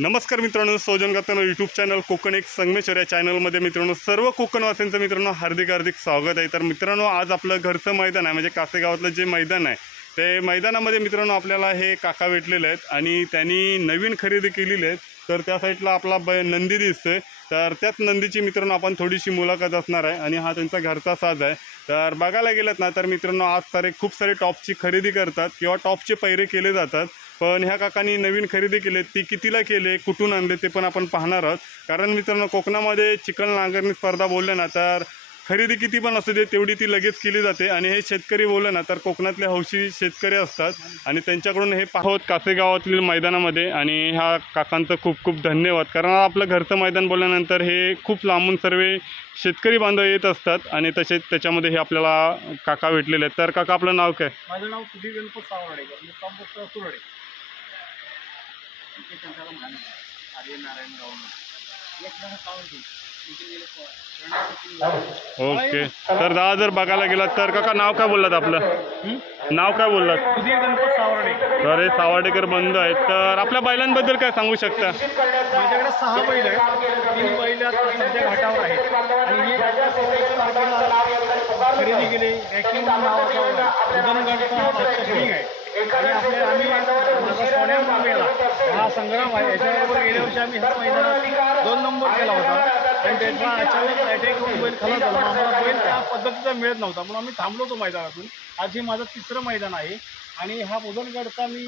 नमस्कार मित्रांनो सोजन गाताना यूट्यूब चॅनल कोकण एक संगमेश्वर या चॅनलमध्ये मित्रांनो सर्व कोकणवासींचं मित्रांनो हार्दिक हार्दिक स्वागत आहे. तर मित्रांनो आज आपलं घरचं मैदान आहे म्हणजे कासेगावातलं जे मैदान आहे ते मैदानामध्ये मित्रांनो आपल्याला हे काका भेटलेले आहेत आणि त्यांनी नवीन खरेदी केलेली आहेत. तर त्या साईडला आपला ब नंदी दिसतोय. तर त्याच नंदीची मित्रांनो आपण थोडीशी मुलाखत असणार आहे आणि हा त्यांचा घरचा साज आहे. तर बघायला गेलात ना तर मित्रांनो आज सारे खूप सारे टॉपची खरेदी करतात किंवा टॉपचे पैरे केले जातात. पण ह्या काकांनी नवीन खरेदी केले ती कितीला केले कुठून आणले ते पण आपण पाहणार आहोत. कारण मित्रांनो कोकणामध्ये चिकन नांगरणी स्पर्धा बोलल्या ना तर खरेदी किती पण असू दे तेवढी ती लगेच केली जाते. आणि हे शेतकरी बोललं ना तर कोकणातले हौशी शेतकरी असतात. आणि त्यांच्याकडून हे पाहत कासेगावातील मैदानामध्ये. आणि ह्या काकांचं खूप खूप धन्यवाद. कारण आपलं घरचं मैदान बोलल्यानंतर हे खूप लांबून सर्व शेतकरी बांधव येत असतात. आणि तसेच त्याच्यामध्ये हे आपल्याला काका भेटलेले आहेत. तर काका आपलं नाव काय? माझं नाव सुधीर गणपत सावराडे मुक्काम त्यांच्याला म्हणाले आर्य नारायण गावनं एक जण ओके. तर दादा जर बघायला गेलात तर काका नाव काय बोललात आपलं? नाव काय बोललात? अरे गणपत बंद सावाडेकर आहेत. तर आपल्या बैलांबद्दल काय सांगू शकता? माझ्याकडे सहा बैल आहेत. तीन बैल सध्या घाटावर आहेत. आणि खरेदी केले. नावाचा आहे. आणि आम्ही माझा हा संग्राम आहे. याच्याबरोबर गेल्या वर्षी आम्ही ह्या मैदानात दोन नंबर केला होता. आणि त्याचा अचानक अटॅक होऊन बैल खलास झाला आम्हाला बैल त्या पद्धतीचा मिळत नव्हता म्हणून आम्ही थांबलो होतो मैदानातून. आज हे माझं तिसरं मैदान आहे आणि हा उदमगडचा मी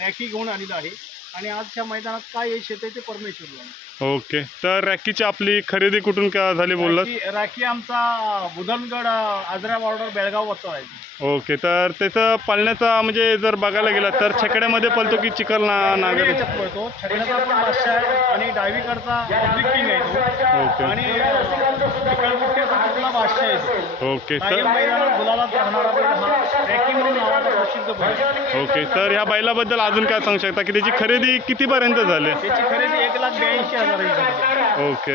रॅकी घेऊन आलेला आहे. आणि आजच्या मैदानात काय यश येते ते परमेश्वर ओके. तर रॅकीची आपली खरेदी कुठून का झाली बोललात? राखी राखी आमचा बुधनगड आजरा बॉर्डर बेळगाव वरचा आहे. ओके. तर त्याचं पळण्याचा म्हणजे जर बघायला गेला तर छकड्यामध्ये पळतो की चिकल ना नागर? याच्यात पळतो. छकड्याचा पण बादशाह आहे आणि डावीकडचा पब्लिक किंग आहे तो. ओके. आणि तिकडमुख्याचा कुठला बादशाह आहे तो. ओके. तर मैदानात गुलालात राहणारा बैल हा रॅकी म्हणून नावाचा प्रसिद्ध बैल आहे. ओके. तर ह्या बैलाबद्दल अजून काय सांगू शकता की त्याची खरेदी कितीपर्यंत झाली? त्याची खरेदी एक लाख ब्याऐंशी ओके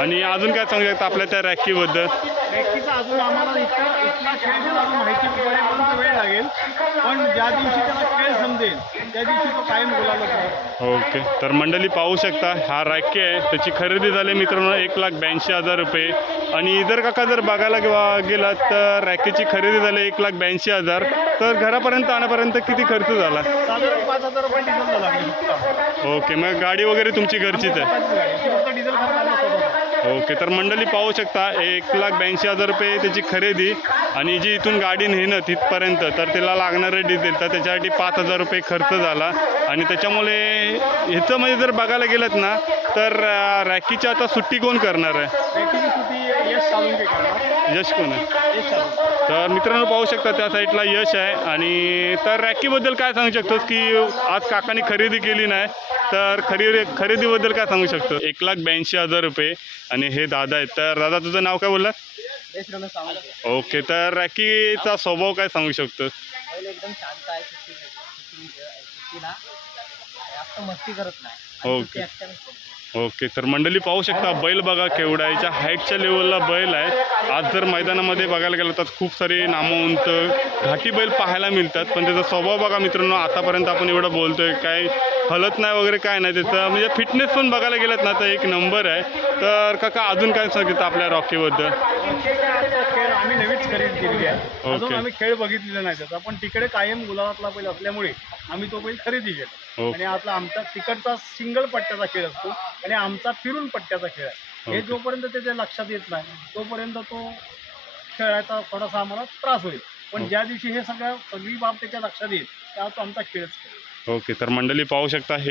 आणि अजून काय सांगू शकता आपल्या त्या रॅकीबद्दल? रॅकीचा अजून आम्हाला इतका इथला खेळ अजून माहिती वेळ लागेल. पण ज्या दिवशी त्याला खेळ समजेल त्या दिवशी तो कायम राहील. ओके. तर मंडळी पाहू शकता हा रॅकी आहे. त्याची खरेदी झाली मित्रांनो एक लाख ब्याऐंशी हजार रुपये. आणि जर काका जर बघायला गे- गेलात तर रॅकीची खरेदी झाली एक लाख ब्याऐंशी हजार. तर घरापर्यंत आणण्यापर्यंत किती खर्च झाला? साधारण पाच हजार रुपये डिझेल. ओके. मग गाडी वगैरे तुमची घरचीच आहे. डिझेल. ओके तर मंडळी पाहू शकता एक लाख ब्याऐंशी हजार रुपये त्याची खरेदी आणि जी इथून गाडी नेणं तिथपर्यंत तर त्याला लागणारं डिझेल तर त्याच्यासाठी पाच हजार रुपये खर्च झाला. आणि त्याच्यामुळे ह्याचं म्हणजे जर बघायला गेलं ना तर रॅकीची आता सुट्टी कोण करणार आहे? यश कोण आहे. तर मित्रांनो पाहू शकता त्या साईडला यश आहे. आणि तर रॅकीबद्दल काय सांगू शकतोस की आज काकांनी खरेदी केली नाही. तर खरेदी खरेदीबद्दल काय सांगू शकतो एक लाख ब्याऐंशी हजार रुपये आणि हे दादा आहेत. तर दादा तुझं नाव काय बोलला. ओके तर रॅकीचा स्वभाव काय सांगू शकतोस? एकदम शांत आहे. जास्त मस्ती करत नाही ओके. ओके तर मंडळी पाहू शकता बैल बघा केवढा याच्या हाईटच्या लेवलला बैल आहे आज जर मैदानामध्ये बघायला गेलं तर खूप सारे नामवंत घाटी बैल पाहायला मिळतात. पण त्याचा स्वभाव बघा मित्रांनो आतापर्यंत आपण एवढं बोलतोय काय हलत नाही वगैरे काय नाही त्याचा म्हणजे फिटनेस पण बघायला गेलं ना तर एक नंबर आहे. तर काका अजून काय सांगितलं आपल्या रॉकीबद्दल खेळ आम्ही नवीच खरेदी केलेली आहे अजून. आम्ही खेळ बघितलेला नाही त्याचा पण तिकडे कायम गुलाबातला बैल असल्यामुळे आम्ही तो बैल खरेदी केला. आणि आता आमचा तिकडचा सिंगल पट्ट्याचा खेळ असतो आणि आमचा फिरून पट्ट्याचा खेळ आहे. हे. जोपर्यंत त्याच्या लक्षात येत नाही तोपर्यंत तो खेळायचा थोडासा आम्हाला त्रास होईल. पण ज्या दिवशी हे सगळं सगळी बाब त्याच्या लक्षात येईल तेव्हा तो आमचा खेळच खेळ ओके तर मंडळी पाहू शकता हे